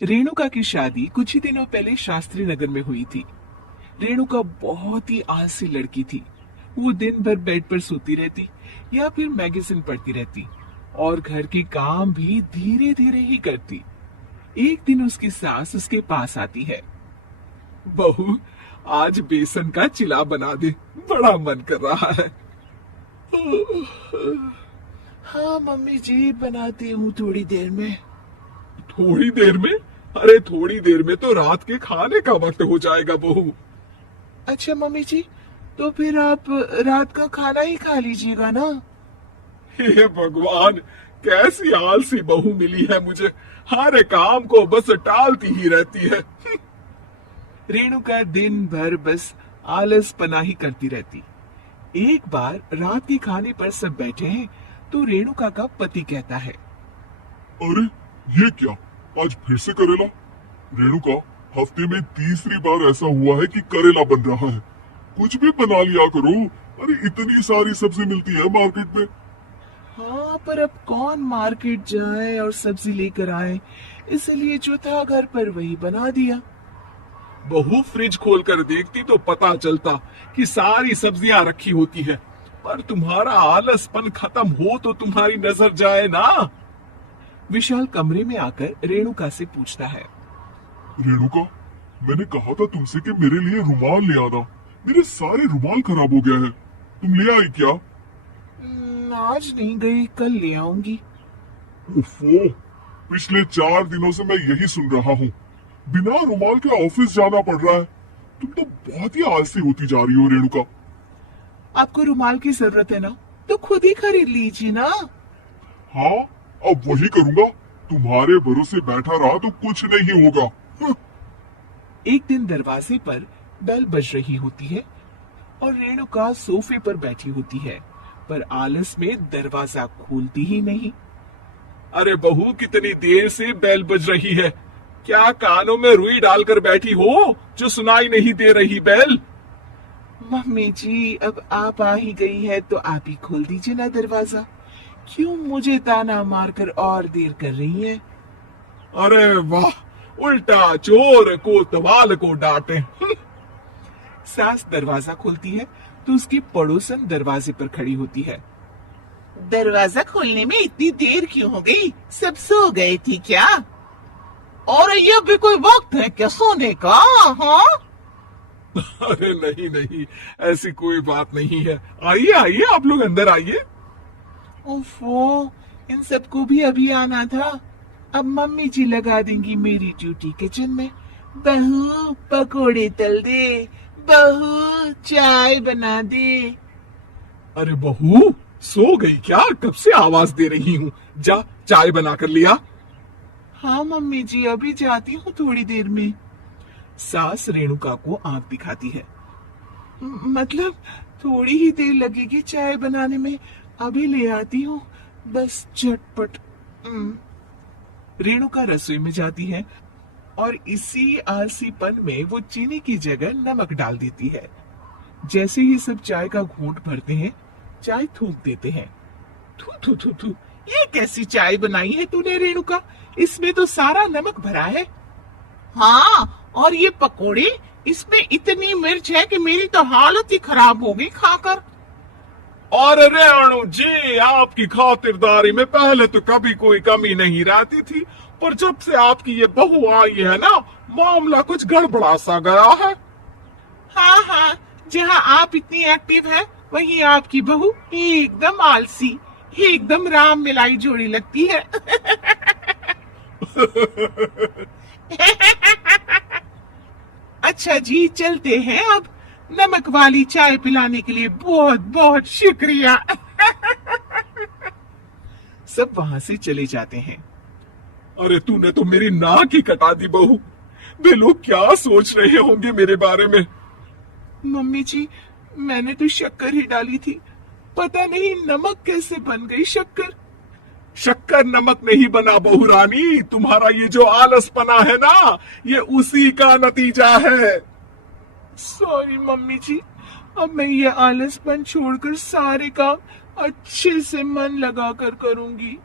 रेणुका की शादी कुछ ही दिनों पहले शास्त्री नगर में हुई थी। रेणुका बहुत ही आलसी लड़की थी। वो दिन भर बेड पर सोती रहती या फिर मैगजीन पढ़ती रहती और घर के काम भी धीरे धीरे ही करती। एक दिन उसकी सास उसके पास आती है। बहू, आज बेसन का चिला बना दे, बड़ा मन कर रहा है। हाँ मम्मी जी, बनाती हूँ थोड़ी देर में। थोड़ी देर में? अरे थोड़ी देर में तो रात के खाने का वक्त हो जाएगा बहू। अच्छा मम्मी जी, तो फिर आप रात का खाना ही खा लीजिएगा ना। हे भगवान, कैसी आलसी बहू मिली है मुझे, हर काम को बस टालती ही रहती है। रेणुका दिन भर बस आलस पना ही करती रहती। एक बार रात के खाने पर सब बैठे हैं तो रेणुका का पति कहता है, अरे ये क्या, आज फिर से करेला? रेणुका, हफ्ते में तीसरी बार ऐसा हुआ है कि करेला बन रहा है। कुछ भी बना लिया करो। अरे इतनी सारी सब्जी मिलती है मार्केट में। हाँ, पर अब कौन मार्केट जाए और सब्जी लेकर आए, इसलिए जो था घर पर वही बना दिया। बहू, फ्रिज खोलकर देखती तो पता चलता कि सारी सब्जियां रखी होती है, पर तुम्हारा आलसपन खत्म हो तो तुम्हारी नजर जाए ना। विशाल कमरे में आकर रेणुका से पूछता है। रेणुका, मैंने कहा था तुमसे कि मेरे लिए रुमाल ले आना। मेरे सारे रुमाल खराब हो गए हैं। तुम ले आई क्या? आज नहीं गई, कल ले आऊंगी। उफ़ो, पिछले 4 दिनों से मैं यही सुन रहा हूँ। बिना रुमाल के ऑफिस जाना पड़ रहा है। तुम तो बहुत ही आलसी होती जा रही हो रेणुका। आपको रुमाल की जरूरत है ना, तो खुद ही खरीद लीजिए ना। हाँ, अब वही करूंगा। तुम्हारे भरोसे बैठा रहा तो कुछ नहीं होगा। एक दिन दरवाजे पर बेल बज रही होती है और रेणुका सोफे पर बैठी होती है, पर आलस में दरवाजा खोलती ही नहीं। अरे बहू, कितनी देर से बेल बज रही है? क्या कानों में रुई डालकर बैठी हो जो सुनाई नहीं दे रही बेल? मम्मी जी, अब आप आ ही गई है तो आप ही खोल दीजिए ना दरवाजा। क्यों मुझे ताना मारकर और देर कर रही है? अरे वाह, उल्टा चोर को तवाल को डांटे। सास दरवाजा खोलती है तो उसकी पड़ोसन दरवाजे पर खड़ी होती है। दरवाजा खोलने में इतनी देर क्यों हो गई? सब सो गए थी क्या? और ये भी कोई वक्त है क्या सोने का? हाँ? अरे नहीं नहीं, ऐसी कोई बात नहीं है। आइए आइए, आप लोग अंदर आइए। ओफो, इन सबको भी अभी आना था। अब मम्मी जी लगा देंगी मेरी ड्यूटी किचन में। बहू, पकोड़े तल दे। बहू, चाय बना दे। अरे बहू, सो गई क्या? कब से आवाज दे रही हूँ। जा, चाय बना कर लिया। हाँ मम्मी जी, अभी जाती हूँ थोड़ी देर में। सास रेणुका को आंख दिखाती है। मतलब थोड़ी ही देर लगेगी चाय बनाने में, अभी ले आती हूँ, बस झटपट। रेणुका रसोई में जाती है और इसी आलसीपन में वो चीनी की जगह नमक डाल देती है। जैसे ही सब चाय का घूंट भरते हैं, चाय थूक देते हैं। थू थू थू थू, ये कैसी चाय बनाई है तूने रेणुका? इसमें तो सारा नमक भरा है। हाँ, और ये पकोड़े, इसमें इतनी मिर्च है कि मेरी तो हालत ही खराब हो गई खाकर। और रेणु जी, आपकी खातिरदारी में पहले तो कभी कोई कमी नहीं रहती थी, पर जब से आपकी ये बहू आई है ना, मामला कुछ गड़बड़ा सा गया है। हाँ हाँ, जहाँ आप इतनी एक्टिव है, वहीं आपकी बहू एकदम आलसी, एकदम राम मिलाई जोड़ी लगती है। अच्छा जी, चलते हैं अब। नमक वाली चाय पिलाने के लिए बहुत बहुत शुक्रिया। सब वहां से चले जाते हैं। अरे तूने तो मेरी नाक ही कटा दी बहू। वे लोग क्या सोच रहे होंगे मेरे बारे में? मम्मी जी, मैंने तो शक्कर ही डाली थी, पता नहीं नमक कैसे बन गई शक्कर। शक्कर नमक नहीं बना बहू रानी, तुम्हारा ये जो आलसपना है ना, ये उसी का नतीजा है। सॉरी मम्मी जी, अब मैं ये आलसपन छोड़कर सारे काम अच्छे से मन लगाकर करूंगी।